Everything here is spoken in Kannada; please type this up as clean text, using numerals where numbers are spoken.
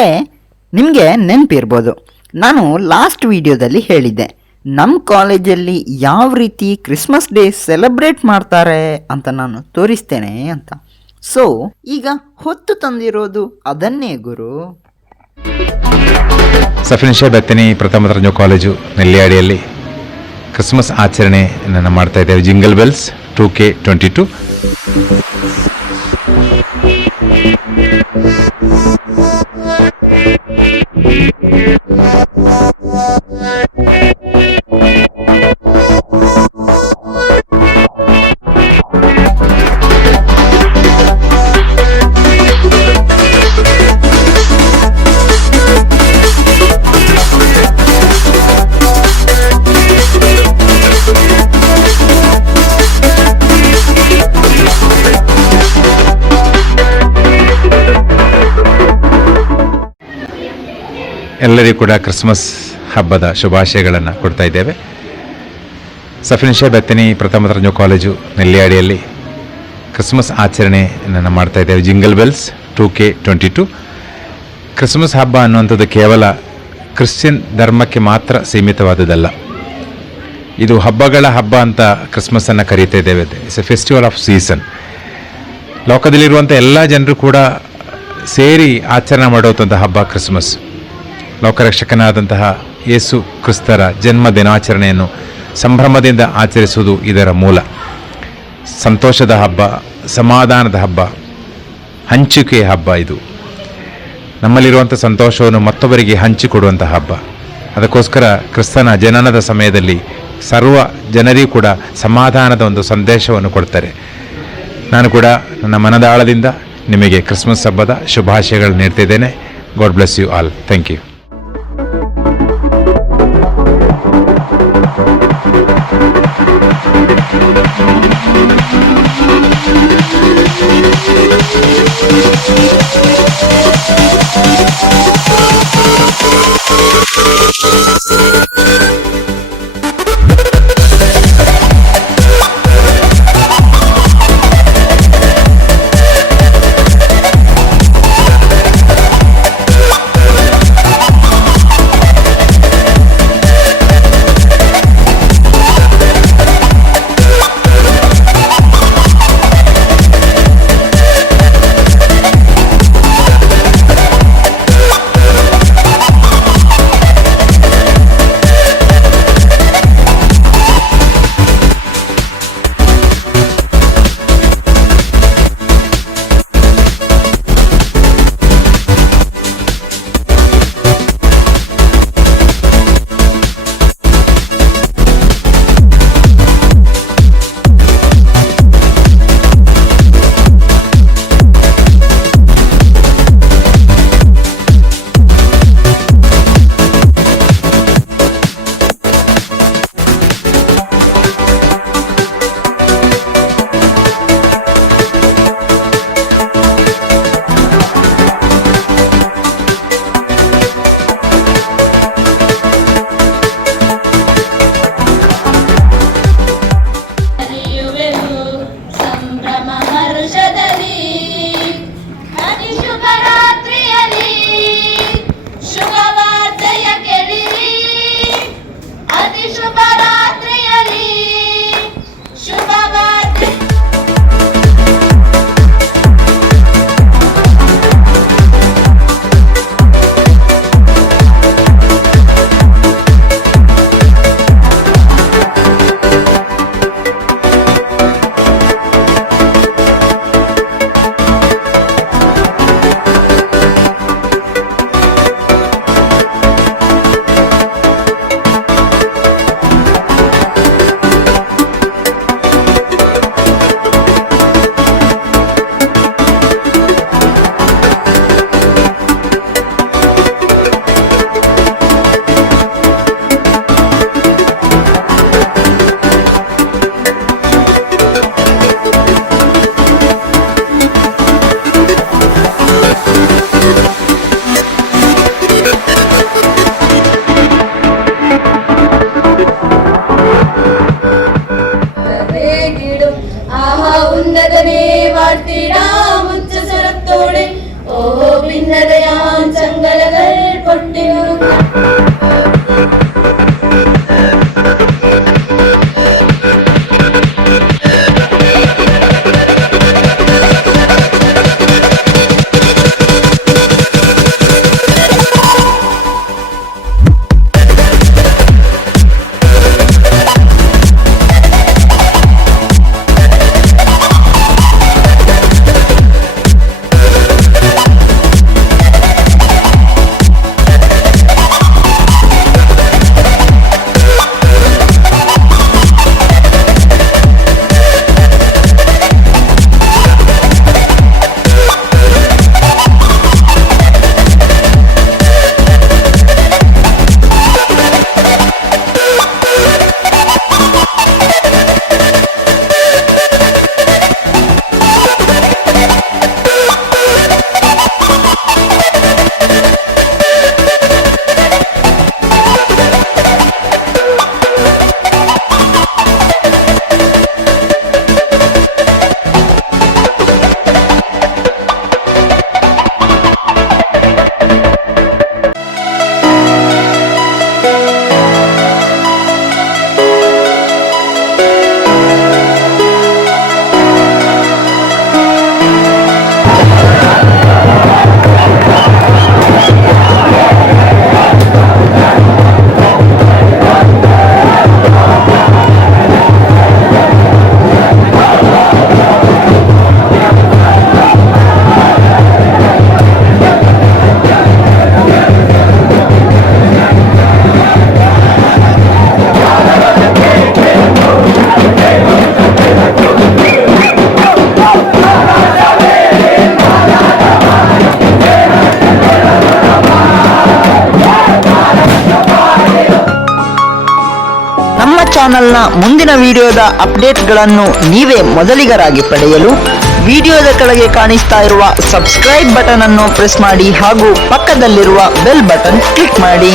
ಸ್ನೇಹಿತರೆ, ನಿಮಗೆ ನೆನಪಿರ್ಬೋದು, ನಾನು ಲಾಸ್ಟ್ ವಿಡಿಯೋದಲ್ಲಿ ಹೇಳಿದ್ದೆ ನಮ್ಮ ಕಾಲೇಜಲ್ಲಿ ಯಾವ ರೀತಿ ಕ್ರಿಸ್ಮಸ್ ಡೇ ಸೆಲೆಬ್ರೇಟ್ ಮಾಡ್ತಾರೆ ಅಂತ ನಾನು ತೋರಿಸ್ತೇನೆ ಅಂತ. ಸೊ ಈಗ ಹೊತ್ತು ತಂದಿರೋದು ಅದನ್ನೇ ಗುರು. st. Bethany ಪ್ರಥಮ ದರ್ಜೆ ಕಾಲೇಜು ನೆಲ್ಲಿಯಾಡಿಯಲ್ಲಿ ಕ್ರಿಸ್ಮಸ್ ಆಚರಣೆಯನ್ನು ಮಾಡ್ತಾ ಇದ್ದೇವೆ. Jingle bells 2K22. ಎಲ್ಲರಿಗೂ ಕೂಡ ಕ್ರಿಸ್ಮಸ್ ಹಬ್ಬದ ಶುಭಾಶಯಗಳನ್ನು ಕೊಡ್ತಾ ಇದ್ದೇವೆ. st. Bethany ಪ್ರಥಮ ದರ್ಜೆ ಕಾಲೇಜು ನೆಲ್ಲಿಯಾಡಿಯಲ್ಲಿ ಕ್ರಿಸ್ಮಸ್ ಆಚರಣೆಯನ್ನು ಮಾಡ್ತಾ ಇದ್ದೇವೆ. Jingle bells 2K22. ಕ್ರಿಸ್ಮಸ್ ಹಬ್ಬ ಅನ್ನುವಂಥದ್ದು ಕೇವಲ ಕ್ರಿಶ್ಚಿಯನ್ ಧರ್ಮಕ್ಕೆ ಮಾತ್ರ ಸೀಮಿತವಾದದ್ದಲ್ಲ. ಇದು ಹಬ್ಬಗಳ ಹಬ್ಬ ಅಂತ ಕ್ರಿಸ್ಮಸ್ಸನ್ನು ಕರೀತಾ ಇದ್ದೇವೆ. It's a festival of season. ಲೋಕದಲ್ಲಿರುವಂಥ ಎಲ್ಲ ಜನರು ಕೂಡ ಸೇರಿ ಆಚರಣೆ ಮಾಡುವಂಥ ಹಬ್ಬ ಕ್ರಿಸ್ಮಸ್. ಲೋಕರಕ್ಷಕನಾದಂತಹ ಯೇಸು ಕ್ರಿಸ್ತರ ಜನ್ಮ ದಿನಾಚರಣೆಯನ್ನು ಸಂಭ್ರಮದಿಂದ ಆಚರಿಸುವುದು ಇದರ ಮೂಲ. ಸಂತೋಷದ ಹಬ್ಬ, ಸಮಾಧಾನದ ಹಬ್ಬ, ಹಂಚಿಕೆಯ ಹಬ್ಬ. ಇದು ನಮ್ಮಲ್ಲಿರುವಂಥ ಸಂತೋಷವನ್ನು ಮತ್ತೊಬ್ಬರಿಗೆ ಹಂಚಿಕೊಡುವಂಥ ಹಬ್ಬ. ಅದಕ್ಕೋಸ್ಕರ ಕ್ರಿಸ್ತನ ಜನನದ ಸಮಯದಲ್ಲಿ ಸರ್ವ ಜನರಿಗೂ ಕೂಡ ಸಮಾಧಾನದ ಒಂದು ಸಂದೇಶವನ್ನು ಕೊಡ್ತಾರೆ. ನಾನು ಕೂಡ ನನ್ನ ಮನದಾಳದಿಂದ ನಿಮಗೆ ಕ್ರಿಸ್ಮಸ್ ಹಬ್ಬದ ಶುಭಾಶಯಗಳು ನೀಡ್ತಿದ್ದೇನೆ. God bless you all. Thank you. ഓഹോ ഭിന്നതയാം ചങ്ങലകൾ പൊട്ടിനു ಚಾನೆಲ್ನ ಮುಂದಿನ ವಿಡಿಯೋದ ಅಪ್ಡೇಟ್ಗಳನ್ನು ನೀವೇ ಮೊದಲಿಗರಾಗಿ ಪಡೆಯಲು ವಿಡಿಯೋದ ಕೆಳಗೆ ಕಾಣಿಸ್ತಾ ಇರುವ ಸಬ್ಸ್ಕ್ರೈಬ್ ಬಟನ್ ಅನ್ನು ಪ್ರೆಸ್ ಮಾಡಿ ಹಾಗೂ ಪಕ್ಕದಲ್ಲಿರುವ ಬೆಲ್ ಬಟನ್ ಕ್ಲಿಕ್ ಮಾಡಿ.